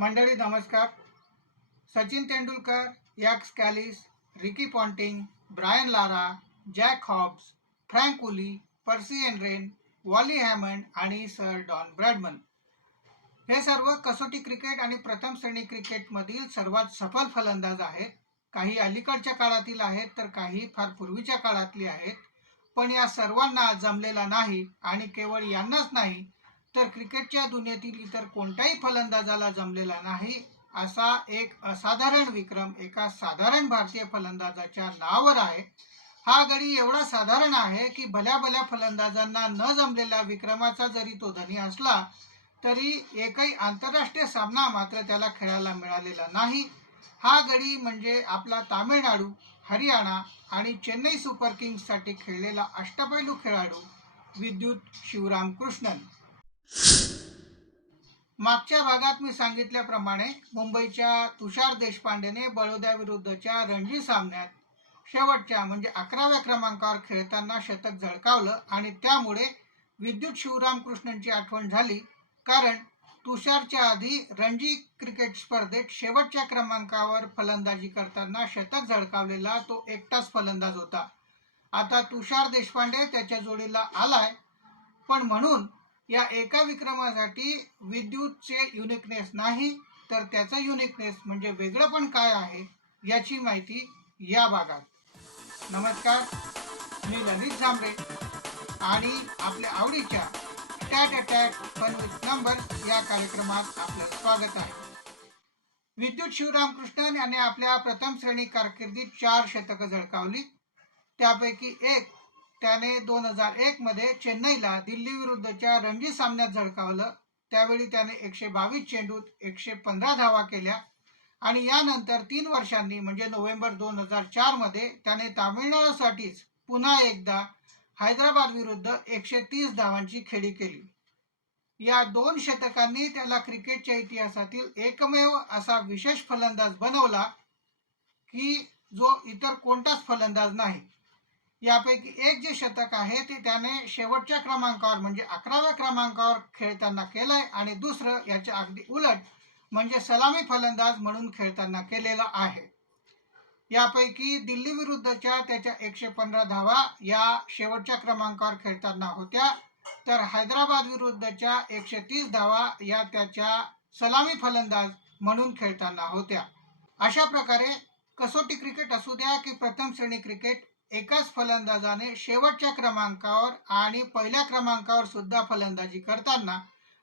मंडळी नमस्कार. Sachin Tendulkar, Jacques Kallis, Ricky Ponting, Brian Lara, Jack Hobbs, Frank Woolley, Percy एनरेन, Wally Hammond आणि sir Don Bradman हे सर्व कसोटी क्रिकेट आणि प्रथम श्रेणी क्रिकेटमधील सर्वात सफल फलंदाज आहेत. काही अलीकडच्या काळातील आहेत तर काही फार पूर्वीच्या काळातली आहेत. पण या सर्वांना जमलेला नाही आणि केवळ यांनाच नाही तर क्रिकेटच्या दुनियेतील इतर कोणत्याही फलंदाजाला जमलेला नाही असा एक असाधारण विक्रम एका साधारण भारतीय फलंदाजाच्या नावावर आहे. हा गडी एवढा साधारण आहे की भल्या भल्या फलंदाजांना न जमलेल्या विक्रमाचा जरी तो धनी असला तरी एकही आंतरराष्ट्रीय सामना मात्र त्याला खेळायला मिळालेला नाही. हा गडी म्हणजे आपला तामिळनाडू, हरियाणा आणि चेन्नई सुपर किंग्ससाठी खेळलेला अष्टपैलू खेळाडू विद्युत शिवराम कृष्णन. मागच्या भागात मी सांगितल्याप्रमाणे मुंबईच्या तुषार देशपांडेने बडोद्या विरुद्धच्या रणजी सामन्यात शेवटच्या म्हणजे 11व्या क्रमांकावर खेळताना शतक झळकावलं आणि त्यामुळे विद्युत शिवराम कृष्णनची आठवण झाली. कारण तुषारच्या आधी रणजी क्रिकेट स्पर्धेत शेवटच्या क्रमांकावर फलंदाजी करताना शतक झळकावलेला तो एकटाच फलंदाज होता. आता तुषार देशपांडे त्याच्या जोडीला आलाय, पण म्हणून या एका विक्रमासाठी विद्युतचे युनिकनेस नाही तर त्याचा युनिकनेस म्हणजे वेगळंपण काय आहे याची माहिती या भागात. नमस्कार, मी ललित झांबरे आणि आपल्या आवडीच्या stat attack fun with number या कार्यक्रमात आपलं स्वागत आहे. विद्युत शिवराम कृष्णन याने आपल्या प्रथम श्रेणी कारकिर्दीत 4 शतकं झळकावली. त्यापैकी एक त्याने 2001 मध्ये चेन्नईला दिल्ली विरुद्धच्या रणजी सामन्यात झळकावलं. त्यावेळी त्याने 122 चेंडूत 115 धावा केल्या आणि यानंतर 3 वर्षांनी म्हणजे नोव्हेंबर 2004 मध्ये त्याने तामिळनाडूसाठीच पुन्हा एकदा हैदराबाद विरुद्ध 130 धावांची खेळी केली. या 2 शतकांनी त्याला क्रिकेटच्या इतिहासातील एकमेव असा विशेष फलंदाज बनवला की जो इतर कोणताच फलंदाज नाही. यापैकी एक जे शतक आहे ते त्याने शेवटच्या क्रमांकावर म्हणजे 11व्या क्रमांकावर खेळताना केलंय आणि दुसरं याच्या अगदी उलट म्हणजे सलामी फलंदाज म्हणून खेळताना केलेलं आहे. यापैकी दिल्ली विरुद्धच्या त्याच्या 115 धावा या शेवटच्या क्रमांकावर खेळताना होत्या, तर हैदराबाद विरुद्धच्या 130 धावा या त्याच्या सलामी फलंदाज म्हणून खेळताना होत्या. अशा प्रकारे कसोटी क्रिकेट असू द्या की प्रथम श्रेणी क्रिकेट, एकाच फलंदाजाने शेवटच्या क्रमांकावर आणि पहिल्या क्रमांकावर सुद्धा फलंदाजी करताना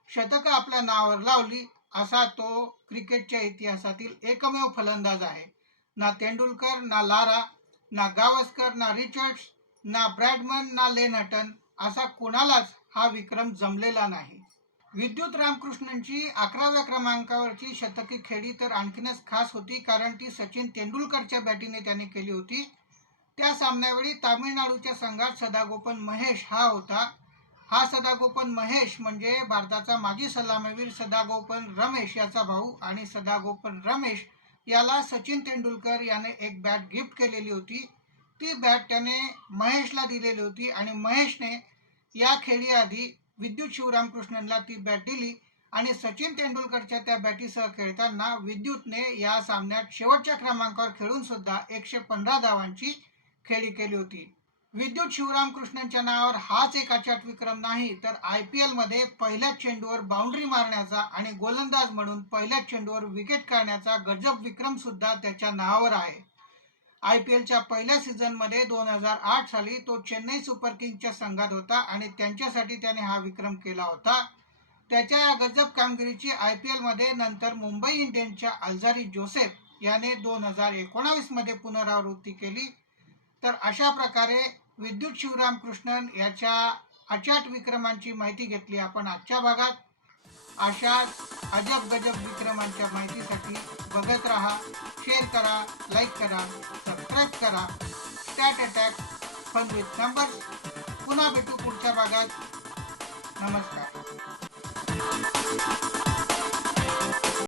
शतकं आपल्या नावावर लावली असा तो क्रिकेटच्या इतिहासातील एकमेव फलंदाज आहे. ना तेंडुलकर, ना लारा, ना गावस्कर, ना रिचर्ड्स, ना ब्रॅडमन, ना लेन हटन असा कोणालाच हा विक्रम जमलेला नाही. विद्युत रामकृष्णनची 11व्या क्रमांकावरची शतकी खेळी तर आणखीनच खास होती कारण ती सचिन तेंडुलकरच्या बॅटीने त्याने केली होती. त्या सामन्यावेळी तामिळनाडूच्या संघात सदागोपन महेश हा होता. हा सदागोपन महेश म्हणजे भारताचा माजी सलामीवीर सदागोपन रमेश याचा भाऊ आणि सदागोपन रमेश याला सचिन तेंडुलकर याने एक बॅट गिफ्ट केलेली होती. ती बॅट त्याने महेशला दिलेली होती आणि महेशने या खेळीआधी विद्युत शिवराम कृष्णनला ती बॅट दिली आणि सचिन तेंडुलकरच्या त्या बॅटीसह खेळताना विद्युतने या सामन्यात शेवटच्या क्रमांकावर खेळून सुद्धा 115 धावांची खेळी केली होती. विद्युत शिवराम कृष्णनच्या नावावर हाच एक अचाट विक्रम नाही तर IPL मध्ये पहिल्याच चेंडूवर बाउंड्री मारण्याचा आणि गोलंदाज म्हणून पहिल्याच चेंडूवर विकेट काढण्याचा गजब विक्रम सुद्धा त्याच्या नावावर आहे. IPLच्या पहिल्या सीझनमध्ये 2008 साली तो चेन्नई सुपर किंग्सच्या संघात होता आणि त्यांच्यासाठी त्याने हा विक्रम केला होता. त्याच्या या गजब कामगिरीची IPL मध्ये नंतर मुंबई इंडियन्सच्या अल्झारी जोसेफ याने 2019 मध्ये पुनरावृत्ती केली. तर अशा प्रकारे विद्युत शिवराम कृष्णन याच्या अचाट विक्रमांची माहिती घेतली आपण आजच्या भागात. अशा अजब गजब विक्रमांच्या माहितीसाठी बघत राहा, शेअर करा, लाईक करा, सबस्क्राईब करा. Stat attack fun with numbers. पुन्हा भेटू पुढच्या भागात. नमस्कार.